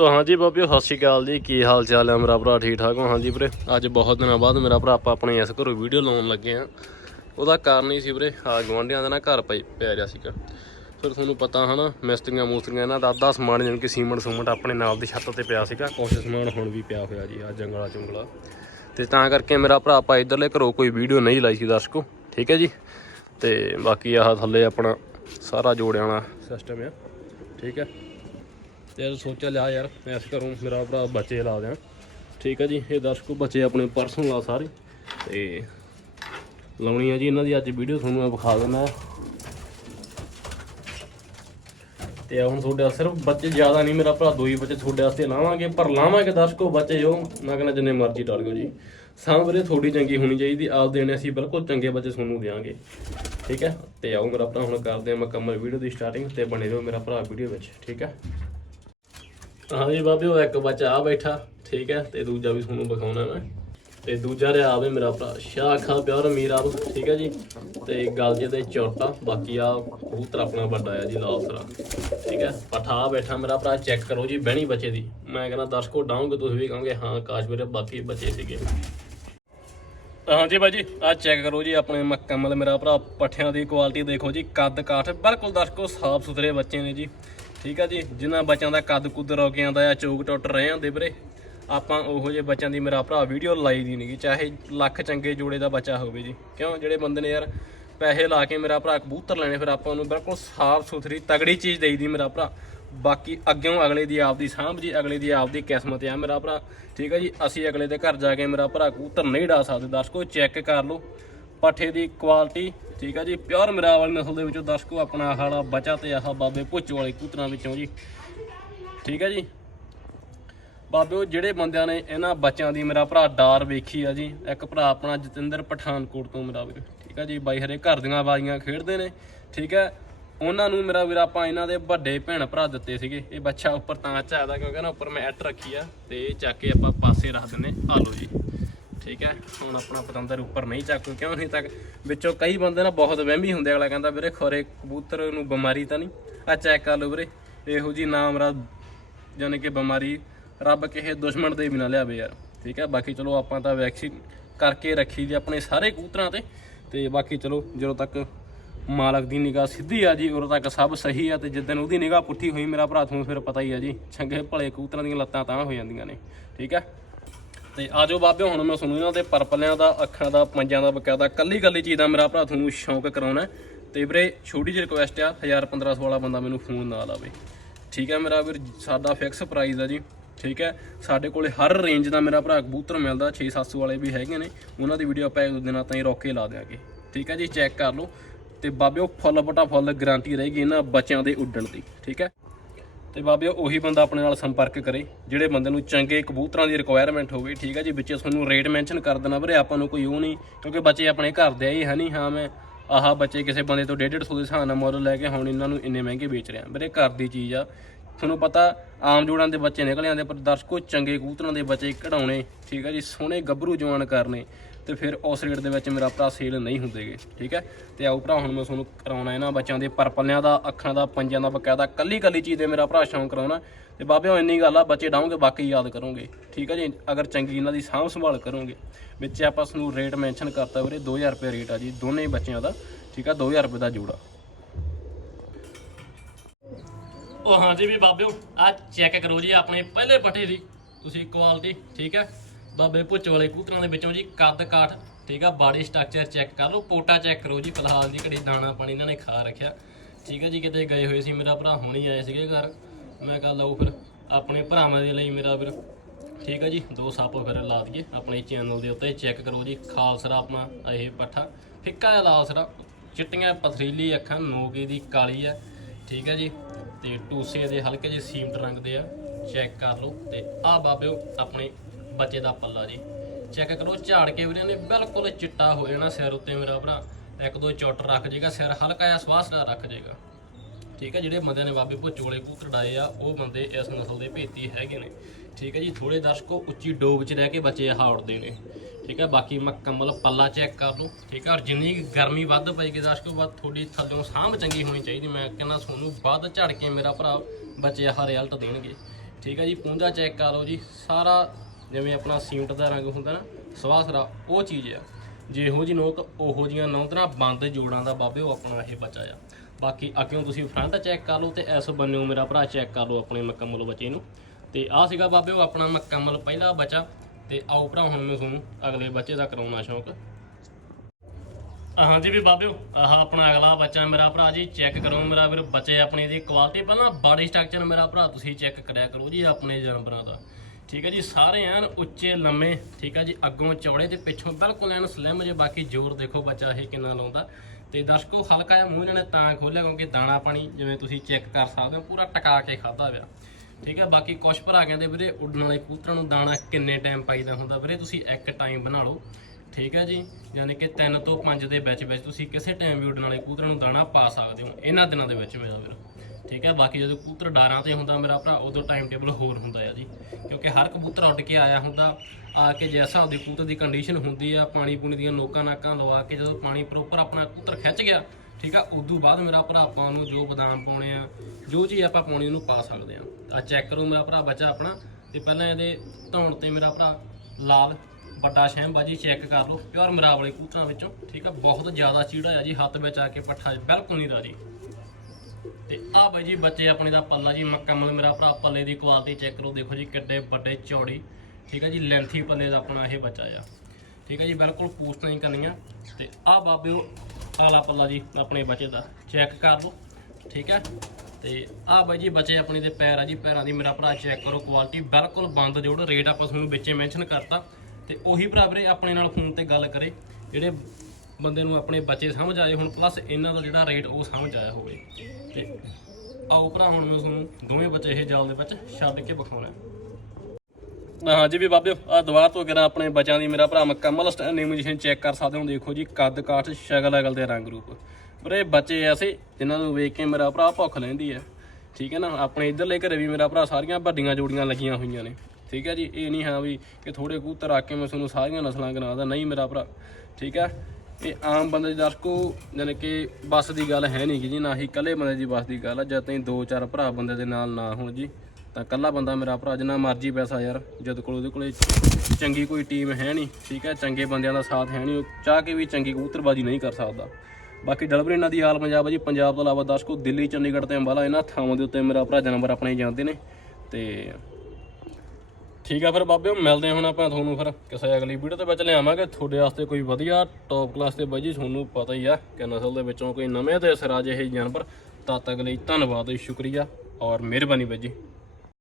ਤਾਂ ਹਾਂਜੀ ਬਾਬਿਓ ਸਤਿ ਸ਼੍ਰੀ ਅਕਾਲ ਜੀ। ਕੀ ਹਾਲ ਚਾਲ ਹੈ? ਮੇਰਾ ਭਰਾ ਠੀਕ ਠਾਕ ਹੋ? ਹਾਂਜੀ ਵੀਰੇ। ਅੱਜ ਬਹੁਤ ਦਿਨਾਂ ਬਾਅਦ ਮੇਰਾ ਭਰਾ, ਆਪਾਂ ਆਪਣੇ ਇਸ ਘਰੋਂ ਵੀਡੀਓ ਲਾਉਣ ਲੱਗੇ ਆ ਉਹਦਾ ਕਾਰਨ ਹੀ ਸੀ ਵੀਰੇ ਆ ਗਵਾਂਢੀਆਂ ਦਾ ਨਾ ਘਰ ਪਈ, ਪਿਆ ਰਿਹਾ ਸੀਗਾ। ਫਿਰ ਤੁਹਾਨੂੰ ਪਤਾ ਹਨਾ, ਮਿਸਤਰੀਆਂ ਮੂਸਤਰੀਆਂ ਇਹਨਾਂ ਦਾ ਅੱਧਾ ਸਮਾਨ ਜਿਵੇਂ ਕਿ ਸੀਮੈਂਟ ਸੂਮੈਂਟ ਆਪਣੇ ਨਾਲ ਦੀ ਛੱਤ ਤੇ ਪਿਆ ਸੀਗਾ। ਕੁਛ ਸਮਾਨ ਹੁਣ ਵੀ ਪਿਆ ਹੋਇਆ ਜੀ ਆ ਜੰਗਲਾ ਜੁੰਗਲਾ ਤੇ ਤਾਂ ਕਰਕੇ ਮੇਰਾ ਭਰਾ, ਆਪਾਂ ਇਧਰਲੇ ਘਰੋਂ ਕੋਈ ਵੀਡੀਓ ਨਹੀਂ ਲਾਈ ਸੀ ਦਰਸ਼ਕੋ। ਠੀਕ ਹੈ ਜੀ? ਤੇ ਬਾਕੀ ਆਹ ਥੱਲੇ ਆਪਣਾ ਸਾਰਾ ਜੋੜਿਆਂ ਵਾਲਾ ਸਿਸਟਮ ਆ। ਠੀਕ ਹੈ? ਤੇ ਅੱਜ ਸੋਚਿਆ ਲਿਆ ਯਾਰ, ਮੈਂ ਇਸ ਕਰੂੰ ਮੇਰਾ ਭਰਾ ਬੱਚੇ ਲਾ ਦਿਆਂ। ਠੀਕ ਹੈ ਜੀ, ਇਹ ਦਰਸ਼ਕੋ ਬੱਚੇ ਆਪਣੇ ਪਰਸੋਂ ਲਾ ਸਾਰੇ। ਤੇ ਲਾਉਣੀ ਆ ਜੀ ਇਹਨਾਂ ਦੀ ਅੱਜ ਵੀਡੀਓ ਤੁਹਾਨੂੰ ਮੈਂ ਵਿਖਾ ਦਿੰਦਾ। ਤੇ ਆਹ ਹੁਣ ਤੁਹਾਡੇ ਸਿਰਫ ਬੱਚੇ ਜ਼ਿਆਦਾ ਨਹੀਂ, ਮੇਰਾ ਭਰਾ ਦੋ ਹੀ ਬੱਚੇ ਤੁਹਾਡੇ ਵਾਸਤੇ ਲਾਵਾਂਗੇ, ਪਰ ਲਾਵਾਂਗੇ ਦਰਸ਼ਕੋ ਬੱਚੇ ਜੋ, ਮੈਂ ਕਹਿੰਦਾ ਜਿੰਨੇ ਮਰਜ਼ੀ ਡਾਲ ਦਿਓ ਜੀ। ਸਾਂਭਰੇ ਥੋੜੀ ਚੰਗੀ ਹੋਣੀ ਚਾਹੀਦੀ, ਆਪ ਦੇਣੇ ਅਸੀਂ ਬਿਲਕੁਲ ਚੰਗੇ ਬੱਚੇ ਤੁਹਾਨੂੰ ਦੇਵਾਂਗੇ ਠੀਕ ਹੈ ਤੇ ਆਓ ਮੇਰਾ ਭਰਾ, ਹੁਣ ਕਰਦੇ ਹਾਂ ਮੁਕੰਮਲ ਵੀਡੀਓ ਦੀ ਸਟਾਰਟਿੰਗ ਤੇ ਬਣੇ ਰਹੋ ਮੇਰਾ ਭਰਾ ਵੀਡੀਓ ਵਿੱਚ। ਠੀਕ ਹੈ ਹਾਂਜੀ ਬਾਬੇ, ਉਹ ਇੱਕ ਬੱਚਾ ਆ ਬੈਠਾ, ਠੀਕ ਹੈ, ਤੇ ਦੂਜਾ ਵੀ ਤੁਹਾਨੂੰ ਵਿਖਾਉਣਾ ਮੈਂ। ਤੇ ਦੂਜਾ ਰਿਹਾ ਆਵੇ ਮੇਰਾ ਭਰਾ ਸ਼ਾਖਾ ਪਿਓਰ ਅਮੀਰ ਆਬ ਠੀਕ ਹੈ ਜੀ। ਤੇ ਗੱਲ ਜੇ ਦੇ ਚੋਟਾ, ਬਾਕੀ ਆ ਕਬੂਤਰ ਆਪਣਾ ਵੱਡਾ ਆ ਜੀ ਲਾਲ ਸਰਾ ਠੀਕ ਹੈ, ਪਠਾ ਆ ਬੈਠਾ ਮੇਰਾ ਭਰਾ, ਚੈੱਕ ਕਰੋ ਜੀ ਬਹਿਣੀ ਬੱਚੇ ਦੀ। ਮੈਂ ਕਹਿੰਦਾ ਦਰਸ਼ਕੋ ਡਾਉਂਗੇ ਤੁਸੀਂ ਵੀ ਕਹੋਗੇ, ਹਾਂ ਕਾਸ਼ ਵੀਰੇ, ਬਾਕੀ ਬੱਚੇ ਸੀਗੇ। ਹਾਂਜੀ ਬਾਜੀ ਆ ਚੈੱਕ ਕਰੋ ਜੀ, ਆਪਣੇ ਮੁਕੰਮਲ ਮੇਰਾ ਭਰਾ, ਪੱਠਿਆਂ ਦੀ ਕੁਆਲਿਟੀ ਦੇਖੋ ਜੀ, ਕੱਦ ਕਾਠ, ਬਿਲਕੁਲ ਦਰਸ਼ਕੋ ਸਾਫ਼ ਸੁਥਰੇ ਬੱਚੇ ਨੇ ਜੀ। ਠੀਕ ਆ ਜੀ, ਜਿਨ੍ਹਾਂ ਬੱਚਿਆਂ ਦਾ ਕੱਦ ਕੁੱਦ ਰੋ ਕੇ ਆਂਦਾ ਆ ਚੋਕ ਟੁੱਟ ਰਹੇ ਆਂਦੇ ਵੀਰੇ, ਆਪਾਂ ਉਹੋ ਜਿਹੇ ਬੱਚਿਆਂ ਦੀ ਮੇਰਾ ਭਰਾ ਵੀਡੀਓ ਲਾਈ ਦੀ ਨਹੀਂਗੀ, ਚਾਹੇ ਲੱਖ ਚੰਗੇ ਜੋੜੇ ਦਾ ਬੱਚਾ ਹੋਵੇ ਜੀ। ਕਿਉਂ? ਜਿਹੜੇ ਬੰਦੇ ਨੇ ਯਾਰ ਪੈਸੇ ਲਾ ਕੇ ਮੇਰਾ ਭਰਾ ਕਬੂਤਰ ਲੈਣੇ, ਫਿਰ ਆਪਾਂ ਉਹਨੂੰ ਬਿਲਕੁਲ ਸਾਫ਼ ਸੁਥਰੀ, ਤਗੜੀ ਚੀਜ਼ ਦੇਈਦੀ ਮੇਰਾ ਭਰਾ। ਬਾਕੀ ਅੱਗਿਓਂ ਅਗਲੇ ਦੀ ਆਪਦੀ ਸਾਂਭ ਜੀ, ਅਗਲੇ ਦੀ ਆਪਦੀ ਕਿਸਮਤ ਆ ਮੇਰਾ ਭਰਾ। ਠੀਕ ਹੈ ਜੀ, ਅਸੀਂ ਅਗਲੇ ਦੇ ਘਰ ਜਾ ਕੇ ਮੇਰਾ ਭਰਾ ਕਬੂਤਰ ਨਹੀਂ ਡਾ ਸਕਦੇ, ਦਰਸ਼ਕੋ, ਚੈੱਕ ਕਰ ਲਓ। ਪੱਠੇ ਦੀ ਕੁਆਲਿਟੀ ਠੀਕ ਹੈ ਜੀ, ਪਿਓਰ ਮਿਰਾ ਵਾਲੀ ਨਸਲ ਦੇ ਵਿੱਚੋਂ ਦਰਸ਼ਕੋ, ਆਪਣਾ ਆਹ ਵਾਲਾ ਬਚਾ ਤੇ ਆਹ ਬਾਬੇ ਭੁੱਚ ਵਾਲੇ ਕੂਤਰਾਂ ਵਿੱਚੋਂ ਜੀ। ਠੀਕ ਹੈ ਜੀ। ਬਾਬੇ ਉਹ ਜਿਹੜੇ ਬੰਦਿਆਂ ਨੇ ਇਹਨਾਂ ਬੱਚਿਆਂ ਦੀ ਮੇਰਾ ਭਰਾ ਡਾਰ ਵੇਖੀ ਆ ਜੀ, ਇੱਕ ਭਰਾ ਆਪਣਾ ਜਤਿੰਦਰ ਪਠਾਨਕੋਟ ਤੋਂ ਮੇਰਾ ਵੀਰ। ਠੀਕ ਆ ਜੀ, ਬਾਈ ਹਰੇ ਘਰ ਦੀਆਂ ਬਾਜ਼ੀਆਂ ਖੇਡਦੇ ਨੇ। ਠੀਕ ਹੈ ਉਹਨਾਂ ਨੂੰ ਮੇਰਾ ਵੀਰ ਆਪਾਂ ਇਹਨਾਂ ਦੇ ਵੱਡੇ ਭੈਣ ਭਰਾ ਦਿੱਤੇ ਸੀਗੇ। ਇਹ ਬੱਚਾ ਉੱਪਰ ਤਾਂ ਝਾਦਾ ਕਿਉਂਕਿ ਨਾ ਉੱਪਰ ਮੈਂ ਐਟ ਰੱਖੀ ਆ, ਤੇ ਇਹ ਚੱਕ ਕੇ ਆਪਾਂ ਪਾਸੇ ਰੱਖ ਦਿੰਨੇ ਆ ਲਓ ਜੀ। ਠੀਕ ਹੈ? ਹੁਣ ਆਪਣਾ ਪਤੰਦਰ ਉੱਪਰ ਨਹੀਂ ਚੱਕੂ, ਕਿਉਂ ਨਹੀਂ ਤੱਕ ਵਿੱਚੋਂ ਕਈ ਬੰਦੇ ਨਾ ਬਹੁਤ ਵਹਿਮੀ ਹੁੰਦੇ ਅਗਲਾ ਕਹਿੰਦਾ, ਵੀਰੇ, ਖੋਰੇ ਕਬੂਤਰ ਨੂੰ ਬਿਮਾਰੀ ਤਾਂ ਨਹੀਂ? ਆ ਚੈੱਕ ਕਰ ਲਓ ਵੀਰੇ। ਇਹੋ ਜੀ ਨਾਮ ਰਾ ਯਾਨੀ ਕਿ ਬਿਮਾਰੀ ਰੱਬ ਕਿਸੇ ਦੁਸ਼ਮਣ ਦੇ ਵੀ ਨਾ ਲਿਆਵੇ ਯਾਰ। ਠੀਕ ਹੈ? ਬਾਕੀ ਚਲੋ ਆਪਾਂ ਤਾਂ ਵੈਕਸੀਨ ਕਰਕੇ ਰੱਖੀ ਦੀ ਆਪਣੇ ਸਾਰੇ ਕਬੂਤਰਾਂ ਤੇ। ਤੇ ਬਾਕੀ ਚਲੋ, ਜਦੋਂ ਤੱਕ ਮਾਲਕ ਦੀ ਨਿਗਾਹ ਸਿੱਧੀ ਆ ਜੀ, ਉਦੋਂ ਤੱਕ ਸਭ ਸਹੀ ਆ। ਤੇ ਜਿੱਦਨ ਉਹਦੀ ਨਿਗਾਹ ਪੁੱਠੀ ਹੋਈ, ਮੇਰਾ ਭਰਾ ਤੁਹਾਨੂੰ ਫਿਰ ਪਤਾ ਹੀ ਆ ਜੀ, ਚੰਗੇ ਭਲੇ ਕਬੂਤਰਾਂ ਦੀਆਂ ਲੱਤਾਂ ਤਾਂ ਹੋ ਜਾਂਦੀਆਂ ਨੇ। ਠੀਕ ਹੈ? ਤੇ ਆਜੋ ਬਾਬਿਓ, ਹੁਣ ਮੈਂ ਤੁਹਾਨੂੰ ਇਹਨਾਂ ਦੇ ਪਰਪਲਿਆਂ ਦਾ, ਅੱਖਾਂ ਦਾ ਪੰਜਾਂ ਦਾ, ਬਕਾਇਦਾ ਕੱਲੀ ਕੱਲੀ ਚੀਜ਼ ਦਾ ਮੇਰਾ ਭਰਾ ਤੁਹਾਨੂੰ ਸ਼ੌਂਕ ਕਰਾਉਣਾ ਹੈ। ਤੇ ਵੀਰੇ, ਛੋਟੀ ਜਿਹੀ ਰਿਕੁਐਸਟ ਆ 1000 1500 ਵਾਲਾ ਬੰਦਾ ਮੈਨੂੰ ਫੋਨ ਨਾ ਲਾਵੇ। ਠੀਕ ਹੈ ਮੇਰਾ ਵੀਰ, ਸਾਡਾ ਫਿਕਸ ਪ੍ਰਾਈਸ ਆ ਜੀ। ਠੀਕ ਹੈ, ਸਾਡੇ ਕੋਲੇ ਹਰ ਰੇਂਜ ਦਾ ਮੇਰਾ ਭਰਾ ਕਬੂਤਰ ਮਿਲਦਾ 6-700 ਵਾਲੇ ਵੀ ਹੈਗੇ ਨੇ। ਉਹਨਾਂ ਦੀ ਵੀਡੀਓ ਆਪਾਂ ਇੱਕ ਦੋ ਦਿਨਾਂ ਤਾਈਂ ਰੋਕ ਕੇ ਲਾ ਦਿਆਂਗੇ। ਠੀਕ ਹੈ ਜੀ ਚੈੱਕ ਕਰ ਲਓ। ਤੇ ਬਾਬਿਓ, ਫੁੱਲ ਬਟਾ ਫੁੱਲ ਗਾਰੰਟੀ ਰਹੇਗੀ ਇਹਨਾਂ ਬੱਚਿਆਂ ਦੇ ਉੱਡਣ ਦੀ। ਠੀਕ ਹੈ। ਤੇ ਬਾਬਿਓ ਉਹੀ ਬੰਦਾ ਆਪਣੇ ਨਾਲ ਸੰਪਰਕ ਕਰੇ, ਜਿਹੜੇ ਬੰਦੇ ਨੂੰ ਚੰਗੇ ਕਬੂਤਰਾਂ ਦੀ ਰਿਕੁਆਇਰਮੈਂਟ ਹੋਵੇ, ਠੀਕ ਹੈ ਜੀ, ਵਿੱਚ ਤੁਹਾਨੂੰ ਰੇਟ ਮੈਂਸ਼ਨ ਕਰ ਦੇਣਾ ਵੀਰੇ, ਆਪਾਂ ਨੂੰ ਕੋਈ ਉਹ ਨਹੀਂ, ਕਿਉਂਕਿ ਬੱਚੇ ਆਪਣੇ ਘਰ ਦੇ ਹੀ ਹਨੀ ਹਾਂ, ਮੈਂ ਆਹ ਬੱਚੇ ਕਿਸੇ ਬੰਦੇ ਤੋਂ 150 ਦੇ ਹਿਸਾਬ ਨਾਲ ਮੁੱਲ ਲੈ ਕੇ ਹੁਣ ਇਹਨਾਂ ਨੂੰ ਇੰਨੇ ਮਹਿੰਗੇ ਵੇਚ ਰਿਹਾ। ਵੀਰੇ, ਘਰ ਦੀ ਚੀਜ਼ ਆ। ਤੁਹਾਨੂੰ ਪਤਾ, ਆਮ ਜੋੜਾਂ ਦੇ ਬੱਚੇ ਨਿਕਲ ਆਉਂਦੇ ਪਰ ਦਰਸ਼ਕੋ, ਚੰਗੇ ਕਬੂਤਰਾਂ ਦੇ ਬੱਚੇ ਕਢਾਉਣੇ, ਠੀਕ ਹੈ ਜੀ, ਸੋਹਣੇ ਗੱਭਰੂ ਜਵਾਨ ਕਰਨੇ ਤੇ ਫਿਰ ਉਸ ਰੇਟ ਦੇ ਵਿੱਚ ਮੇਰਾ ਭਰਾ ਸੇਲ ਨਹੀਂ ਹੁੰਦੇਗੇ, ਠੀਕ ਹੈ? ਤੇ ਆਓ ਭਰਾ, ਹੁਣ ਮੈਂ ਤੁਹਾਨੂੰ ਕਰਾਉਣਾ ਇਹਨਾਂ ਬੱਚਿਆਂ ਦੇ ਪਰਪਲਿਆਂ ਦਾ, ਅੱਖਾਂ ਦਾ ਪੰਜਾਂ ਦਾ ਬਕਾਇਦਾ ਕੱਲੀ ਕੱਲੀ ਚੀਜ਼ ਦੇ ਮੇਰਾ ਭਰਾ ਸ਼ੌਂਕ ਕਰਾਉਣਾ। ਤੇ ਬਾਬਿਓ ਇੰਨੀ ਗੱਲ ਆ, ਬੱਚੇ ਡਾਉਂਗੇ, ਬਾਕੀ ਯਾਦ ਕਰੋਗੇ, ਠੀਕ ਹੈ ਜੀ? ਅਗਰ ਚੰਗੀ ਇਹਨਾਂ ਦੀ ਸਾਂਭ ਸੰਭਾਲ ਕਰੋਗੇ, ਵਿੱਚ ਆਪਾਂ ਤੁਹਾਨੂੰ ਰੇਟ ਮੈਂਸ਼ਨ ਕਰਤਾ ਵੀਰੇ 2000 ਰੁਪਏ ਰੇਟ ਆ ਜੀ, ਦੋਨੇ ਬੱਚਿਆਂ ਦਾ, ਠੀਕ ਆ 2000 ਰੁਪਏ ਦਾ ਜੋੜਾ। ਉਹ ਹਾਂਜੀ ਵੀ ਬਾਬਿਓ ਆ ਚੈੱਕ ਕਰੋ ਜੀ ਆਪਣੇ ਪਹਿਲੇ ਪੱਠੇ ਦੀ, ਤੁਸੀਂ ਕੁਆਲਿਟੀ ਠੀਕ ਹੈ? ਬਾਬੇ ਭੁੱਚ ਵਾਲੇ ਕਬੂਤਰਾਂ ਦੇ ਵਿੱਚੋਂ ਜੀ ਕੱਦ ਕਾਠ, ਠੀਕ ਆ ਬਾਡੀ ਸਟਰਕਚਰ ਚੈੱਕ ਕਰ ਲਓ, ਪੋਟਾ ਚੈੱਕ ਕਰੋ ਜੀ, ਫਿਲਹਾਲ ਦੀ ਘੜੀ ਦਾਣਾ ਪਾਣੀ ਇਹਨਾਂ ਨੇ ਖਾ ਰੱਖਿਆ। ਠੀਕ ਹੈ ਜੀ, ਕਿਤੇ ਗਏ ਹੋਏ ਸੀ, ਮੇਰਾ ਭਰਾ ਹੁਣੀ ਆਏ ਸੀਗੇ ਘਰ। ਮੈਂ ਕਿਹਾ ਲਓ ਫਿਰ ਆਪਣੇ ਭਰਾਵਾਂ ਦੇ ਲਈ ਮੇਰਾ ਵੀਰ ਠੀਕ ਹੈ ਜੀ, ਦੋ ਸੱਪ ਫਿਰ ਲਾ ਦਈਏ। ਆਪਣੇ ਚੈਨਲ ਦੇ ਉੱਤੇ ਚੈੱਕ ਕਰੋ ਜੀ, ਖਾਲਸਰਾ ਆਪਣਾ, ਇਹ ਪੱਠਾ। ਫਿੱਕਾ ਜਿਹਾ ਲਾਲਸਰਾ ਚਿੱਟੀਆਂ ਪਥਰੀਲੀ ਅੱਖਾਂ ਨੋਕੀ ਦੀ ਕਾਲੀ ਆ, ਠੀਕ ਹੈ ਜੀ। ਤੇ ਟੂਸੇ ਦੇ ਹਲਕੇ ਜਿਹੇ ਸੀਮਟ ਰੰਗ ਦੇ ਆ ਚੈੱਕ ਕਰ ਲਓ। ਤੇ ਆਹ ਬਾਬਿਓ, ਆਪਣੇ ਬੱਚੇ ਦਾ ਪੱਲਾ ਜੀ। ਚੈੱਕ ਕਰੋ, ਝਾੜ ਕੇ ਵੀਰੇ ਨੇ ਬਿਲਕੁਲ ਚਿੱਟਾ ਹੋ ਜਾਣਾ ਸਿਰ ਉੱਤੇ ਮੇਰਾ ਭਰਾ। ਇੱਕ ਦੋ ਚੋਟ ਰੱਖ ਜੇਗਾ, ਸਿਰ ਹਲਕਾ ਜਿਹਾ ਸਵਾਸੜਾ ਰੱਖ ਜੇਗਾ। ਠੀਕ ਹੈ ਜਿਹੜੇ ਬੰਦਿਆਂ ਨੇ ਬਾਬੇ ਭੁੱਚ ਵਾਲੇ ਕਬੂਤਰ ਡਾਏ ਆ, ਉਹ ਬੰਦੇ ਇਸ ਨਸਲ ਦੇ ਭੇਤੀ ਹੈਗੇ ਨੇ। ਠੀਕ ਹੈ ਜੀ ਥੋੜੇ ਦਰਸ਼ਕੋ ਉੱਚੀ ਡੋਬ 'ਚ ਰਹਿ ਕੇ ਬੱਚੇ ਆਹ ਉੜਦੇ ਨੇ। ਠੀਕ ਹੈ ਬਾਕੀ ਮੁਕੰਮਲ ਪੱਲਾ ਚੈੱਕ ਕਰ ਲਓ ਠੀਕ ਹੈ ਔਰ ਜਿੰਨੀ ਕੁ ਗਰਮੀ ਵੱਧ ਪਏਗੀ ਦਰਸ਼ਕੋ ਵੱਧ ਥੋੜੀ ਥੱਲੋਂ ਸਾਂਭ ਚੰਗੀ ਹੋਣੀ ਚਾਹੀਦੀ। ਮੈਂ ਕਹਿੰਦਾ ਤੁਹਾਨੂੰ ਵੱਧ ਝੜ ਕੇ ਮੇਰਾ ਭਰਾ ਬੱਚੇ ਆਹ ਰਿਜ਼ਲਟ ਦੇਣਗੇ। ਠੀਕ ਹੈ ਜੀ, ਪੂੰਝਾ ਚੈੱਕ ਕਰ ਲਓ ਜੀ, ਸਾਰਾ ਜਿਵੇਂ ਆਪਣਾ ਸੀਮਟ ਦਾ ਰੰਗ ਹੁੰਦਾ ਨਾ ਸਵਾਸਰਾ ਉਹ ਚੀਜ਼ ਆ। ਜਿਹੋ ਜੀ ਨੋਕ, ਉਹੋ ਜੀਆਂ ਨੌਂਦਰਾਂ ਬੰਦ ਜੋੜਾਂ ਦਾ ਬਾਬੇ, ਉਹ ਆਪਣਾ ਇਹ ਬੱਚਾ ਆ। ਬਾਕੀ ਅੱਗੇ ਤੁਸੀਂ ਫਰੰਟ ਚੈੱਕ ਕਰ ਲਓ ਤੇ ਇਸ ਬੰਨਿਓ ਮੇਰਾ ਭਰਾ ਚੈੱਕ ਕਰ ਲਓ ਆਪਣੇ ਮੁਕੰਮਲ ਬੱਚੇ ਨੂੰ। ਤੇ ਆਹ ਸੀਗਾ ਬਾਬੇ, ਉਹ ਆਪਣਾ ਮੁਕੰਮਲ ਪਹਿਲਾ ਬੱਚਾ। ਤੇ ਆਓ ਭਰਾ, ਹੁਣ ਮੈਂ ਤੁਹਾਨੂੰ ਅਗਲੇ ਬੱਚੇ ਦਾ ਕਰਾਉਣਾ ਸ਼ੌਂਕ। ਹਾਂਜੀ ਵੀ ਬਾਬਿਓ ਆਹ ਆਪਣਾ ਅਗਲਾ ਬੱਚਾ ਮੇਰਾ ਭਰਾ ਜੀ ਚੈੱਕ ਕਰੋ ਮੇਰਾ ਵੀਰ, ਬੱਚੇ ਆਪਣੇ ਦੀ ਕੁਆਲਿਟੀ ਪਹਿਲਾਂ ਬਾਡੀ ਸਟਰਕਚਰ ਮੇਰਾ ਭਰਾ, ਤੁਸੀਂ ਚੈੱਕ ਕਰਿਆ ਕਰੋ ਜੀ ਆਪਣੇ ਜਾਨਵਰਾਂ ਦਾ। ਠੀਕ ਹੈ ਜੀ, ਸਾਰੇ ਐਨ ਉੱਚੇ, ਲੰਮੇ, ਠੀਕ ਹੈ ਜੀ, ਅੱਗੋਂ ਚੌੜੇ ਤੇ ਪਿੱਛੋਂ ਬਿਲਕੁਲ ਐਨ ਸਲਿਮ ਜੇ, ਬਾਕੀ ਜ਼ੋਰ ਦੇਖੋ ਬੱਚਾ ਇਹ ਕਿੰਨਾ ਲਾਉਂਦਾ। ਤੇ ਦਰਸ਼ਕੋ, ਹਲਕਾ ਜਿਹਾ ਮੂੰਹ ਜਣੇ ਤਾਂ ਖੋਲਿਆ, ਕਿਉਂਕਿ ਦਾਣਾ ਪਾਣੀ ਜਿਵੇਂ ਤੁਸੀਂ ਚੈੱਕ ਕਰ ਸਕਦੇ ਹੋ, ਪੂਰਾ ਟਕਾ ਕੇ ਖਾਦਾ ਪਿਆ ਠੀਕ ਹੈ, ਬਾਕੀ ਕੁਛ ਭਰਾ ਕਹਿੰਦੇ ਵੀਰੇ, ਉੱਡਣ ਵਾਲੇ ਕਬੂਤਰਾਂ ਨੂੰ ਦਾਣਾ ਕਿੰਨੇ ਟਾਈਮ ਪਾਈਦਾ ਹੁੰਦਾ ਵੀਰੇ, ਤੁਸੀਂ ਇੱਕ ਟਾਈਮ ਬਣਾ ਲਓ। ਠੀਕ ਹੈ ਜੀ, ਯਾਨੀ ਕਿ 3 ਤੋਂ 5 ਦੇ ਵਿੱਚ ਵਿੱਚ ਤੁਸੀਂ ਕਿਸੇ ਟਾਈਮ ਵੀ ਉੱਡਣ ਵਾਲੇ ਕਬੂਤਰਾਂ ਨੂੰ ਦਾਣਾ ਪਾ ਸਕਦੇ ਹੋ, ਇਹਨਾਂ ਦਿਨਾਂ ਦੇ ਵਿੱਚ ਮੇਰਾ ਵੀਰੇ। ਠੀਕ ਹੈ, ਬਾਕੀ ਜਦੋਂ ਕਬੂਤਰ ਡਾਰਾਂ ਤੇ ਹੁੰਦਾ ਮੇਰਾ ਭਰਾ, ਉਦੋਂ ਟਾਈਮ ਟੇਬਲ ਹੋਰ ਹੁੰਦਾ ਆ ਜੀ। ਕਿਉਂਕਿ ਹਰ ਕਬੂਤਰ ਉੱਡ ਕੇ ਆਇਆ ਹੁੰਦਾ, ਆ ਕੇ ਜੈਸਾ ਉਹਦੀ ਕਬੂਤਰ ਦੀ ਕੰਡੀਸ਼ਨ ਹੁੰਦੀ ਆ, ਪਾਣੀ ਪੂਣੀ ਦੀਆਂ ਨੋਕਾਂ ਨਾਕਾਂ ਲਵਾ ਕੇ ਜਦੋਂ ਪਾਣੀ ਪ੍ਰੋਪਰ ਆਪਣਾ ਕਬੂਤਰ ਖਿੱਚ ਗਿਆ, ਠੀਕ ਆ, ਉਦੋਂ ਬਾਅਦ ਮੇਰਾ ਭਰਾ ਆਪਾਂ ਨੂੰ ਜੋ ਬਦਾਮ ਪਾਉਣੇ ਆ, ਜੋ ਚੀਜ਼ ਆਪਾਂ ਪਾਉਣੀ ਉਹਨੂੰ ਪਾ ਸਕਦੇ ਆ। ਆ ਚੈੱਕ ਕਰੋ ਮੇਰਾ ਭਰਾ ਬੱਚਾ ਆਪਣਾ, ਤੇ ਪਹਿਲਾਂ ਇਹਦੇ ਧੌਣ ਤੇ ਮੇਰਾ ਭਰਾ ਲਾਲ ਵੱਡਾ ਸ਼ਹਿਮਬਾਜ਼ੀ ਚੈੱਕ ਕਰ ਲਓ ਪਿਓਰ ਮਰਾਬ ਕੂਤਰਾਂ ਵਿੱਚੋਂ, ਠੀਕ ਆ, ਬਹੁਤ ਜ਼ਿਆਦਾ ਚੀੜਾ ਆ ਜੀ, ਹੱਥ ਵਿੱਚ ਆ ਕੇ ਪੱਠਾ ਬਿਲਕੁਲ ਨਹੀਂ ਰਾਜੀ। ਤੇ ਆ ਬਾਈ ਜੀ ਬੱਚੇ ਆਪਣੇ ਦਾ ਪੱਲਾ ਜੀ ਮੁਕੰਮਲ ਮੇਰਾ ਭਰਾ ਪੱਲੇ ਦੀ ਕੁਆਲਿਟੀ ਚੈੱਕ ਕਰੋ, ਦੇਖੋ ਜੀ ਕਿੱਡੇ ਵੱਡੇ ਚੌੜੀ, ਠੀਕ ਹੈ ਜੀ ਲੈਂਥੀ ਪੱਲੇ ਦਾ ਆਪਣਾ ਇਹ ਬੱਚਾ ਆ। ਠੀਕ ਹੈ ਜੀ, ਬਿਲਕੁਲ ਪੂਛ ਨਹੀਂ ਕਰਨੀਆਂ ਤੇ ਆ ਬਾਬਿਓ ਆਲਾ ਪੱਲਾ ਜੀ ਆਪਣੇ ਬੱਚੇ ਦਾ ਚੈੱਕ ਕਰ ਲਓ, ਠੀਕ ਹੈ ਤੇ ਆ ਬਾਈ ਜੀ ਬੱਚੇ ਆਪਣੇ ਦੇ ਪੈਰ ਆ ਜੀ, ਪੈਰਾਂ ਦੀ ਮੇਰਾ ਭਰਾ ਚੈੱਕ ਕਰੋ ਕੁਆਲਿਟੀ ਬਿਲਕੁਲ ਬੰਦ ਜੋੜ ਰੇਟ ਆਪਾਂ ਤੁਹਾਨੂੰ ਵਿੱਚੇ ਮੈਂਸ਼ਨ ਕਰਤਾ। ਤੇ ਉਹੀ ਭਰਾ ਵੀਰੇ ਆਪਣੇ ਨਾਲ ਫੋਨ ਤੇ ਗੱਲ ਕਰੇ, ਜਿਹੜੇ ਬੰਦੇ ਨੂੰ ਆਪਣੇ ਬੱਚੇ ਸਮਝ ਆਏ ਹੁਣ ਪਲੱਸ ਇਹਨਾਂ ਦਾ ਜਿਹੜਾ ਰੇਟ ਉਹ ਸਮਝ ਆਇਆ ਹੋਵੇ। ਤੇ ਆਓ ਭਰਾ, ਹੁਣ ਮੈਂ ਤੁਹਾਨੂੰ ਦੋਵੇਂ ਬੱਚੇ ਇਹ ਜਾਲ ਦੇ ਵਿੱਚ ਛੱਡ ਕੇ ਵਿਖਾਉਣਾ ਹਾਂਜੀ ਵੀ ਬਾਬਿਓ ਆ ਦੁਬਾਰ ਤੋਂ ਕਿਰਾ ਆਪਣੇ ਬੱਚਿਆਂ ਦੀ ਮੇਰਾ ਭਰਾ ਮੁਕੰਮਲ ਸਟੈਂਡਿੰਗ ਚੈੱਕ ਕਰ ਸਕਦੇ ਹੋ, ਦੇਖੋ ਜੀ, ਕੱਦ ਕਾਠ, ਸ਼ਕਲ ਅਗਲ ਦੇ ਰੰਗ ਰੂਪ। ਪਰ ਇਹ ਬੱਚੇ ਐਸੇ, ਜਿਨ੍ਹਾਂ ਨੂੰ ਵੇਖ ਕੇ ਮੇਰਾ ਭਰਾ ਭੁੱਖ ਲੈਂਦੀ ਹੈ। ਠੀਕ ਹੈ ਨਾ, ਆਪਣੇ ਇਧਰਲੇ ਘਰੇ ਵੀ ਮੇਰਾ ਭਰਾ ਸਾਰੀਆਂ ਵੱਡੀਆਂ ਜੋੜੀਆਂ ਲੱਗੀਆਂ ਹੋਈਆਂ ਨੇ। ਠੀਕ ਹੈ ਜੀ, ਇਹ ਨਹੀਂ ਹੈ ਵੀ ਕਿ ਥੋੜੇ ਕਬੂਤਰ ਆ ਕੇ ਮੈਂ ਤੁਹਾਨੂੰ ਸਾਰੀਆਂ ਨਸਲਾਂ ਗਿਣਾਦਾ ਨਹੀਂ ਮੇਰਾ ਭਰਾ। ਠੀਕ ਹੈ ਇਹ ਆਮ ਬੰਦੇ ਦੀ ਦਰਸ਼ਕੋ ਜਾਣੀ ਕਿ ਬੱਸ ਦੀ ਗੱਲ ਹੈ ਨਹੀਂ ਜੀ, ਨਾ ਹੀ ਇਕੱਲੇ ਬੰਦੇ ਦੀ ਬੱਸ ਦੀ ਗੱਲ ਆ ਜਦ ਤਾਈਂ ਦੋ ਚਾਰ ਭਰਾ ਬੰਦੇ ਦੇ ਨਾਲ ਨਾ ਹੋਣ ਜੀ, ਤਾਂ ਇਕੱਲਾ ਬੰਦਾ ਮੇਰਾ ਭਰਾ, ਜਿੰਨਾ ਮਰਜ਼ੀ ਪੈਸਾ ਯਾਰ, ਜਦ ਕੋਲ ਉਹਦੇ ਕੋਲੇ ਚੰਗੀ ਕੋਈ ਟੀਮ ਹੈ ਨਹੀਂ ਠੀਕ ਹੈ, ਚੰਗੇ ਬੰਦਿਆਂ ਦਾ ਸਾਥ ਹੈ ਨਹੀਂ ਉਹ ਚਾਹ ਕੇ ਵੀ ਚੰਗੀ ਕਬੂਤਰਬਾਜ਼ੀ ਨਹੀਂ ਕਰ ਸਕਦਾ। ਬਾਕੀ ਡਲਵਰੀ ਇਹਨਾਂ ਦੀ ਹਾਲ ਪੰਜਾਬ ਹੈ ਜੀ, ਪੰਜਾਬ ਤੋਂ ਇਲਾਵਾ ਦਰਸ਼ਕੋ ਦਿੱਲੀ, ਚੰਡੀਗੜ੍ਹ ਤੇ ਅੰਬਾਲਾ, ਇਹਨਾਂ ਥਾਵਾਂ ਦੇ ਉੱਤੇ ਮੇਰਾ ਭਰਾ ਜਾਨਵਰ ਆਪਣੇ ਜਾਂਦੇ ਨੇ, ਤੇ ਠੀਕ ਆ ਫਿਰ ਬਾਬਿਓ, ਮਿਲਦੇ ਹਾਂ ਹੁਣ ਆਪਾਂ ਤੁਹਾਨੂੰ ਫਿਰ ਕਿਸੇ ਅਗਲੀ ਵੀਡੀਓ ਦੇ ਵਿੱਚ ਲਿਆਵਾਂਗੇ। ਤੁਹਾਡੇ ਵਾਸਤੇ ਕੋਈ ਵਧੀਆ ਟੌਪ ਕਲਾਸ ਦੇ ਬਾਈ ਜੀ, ਤੁਹਾਨੂੰ ਪਤਾ ਹੀ ਆ ਕਿ ਨਸਲ ਦੇ ਵਿੱਚੋਂ ਕੋਈ ਨਵੇਂ ਤੇ ਸਿਰਾਜ ਇਹ ਜਾਨਵਰ ਤਦ ਤੱਕ ਲਈ ਧੰਨਵਾਦ ਸ਼ੁਕਰੀਆ ਔਰ ਮਿਹਰਬਾਨੀ ਬਾਈ ਜੀ।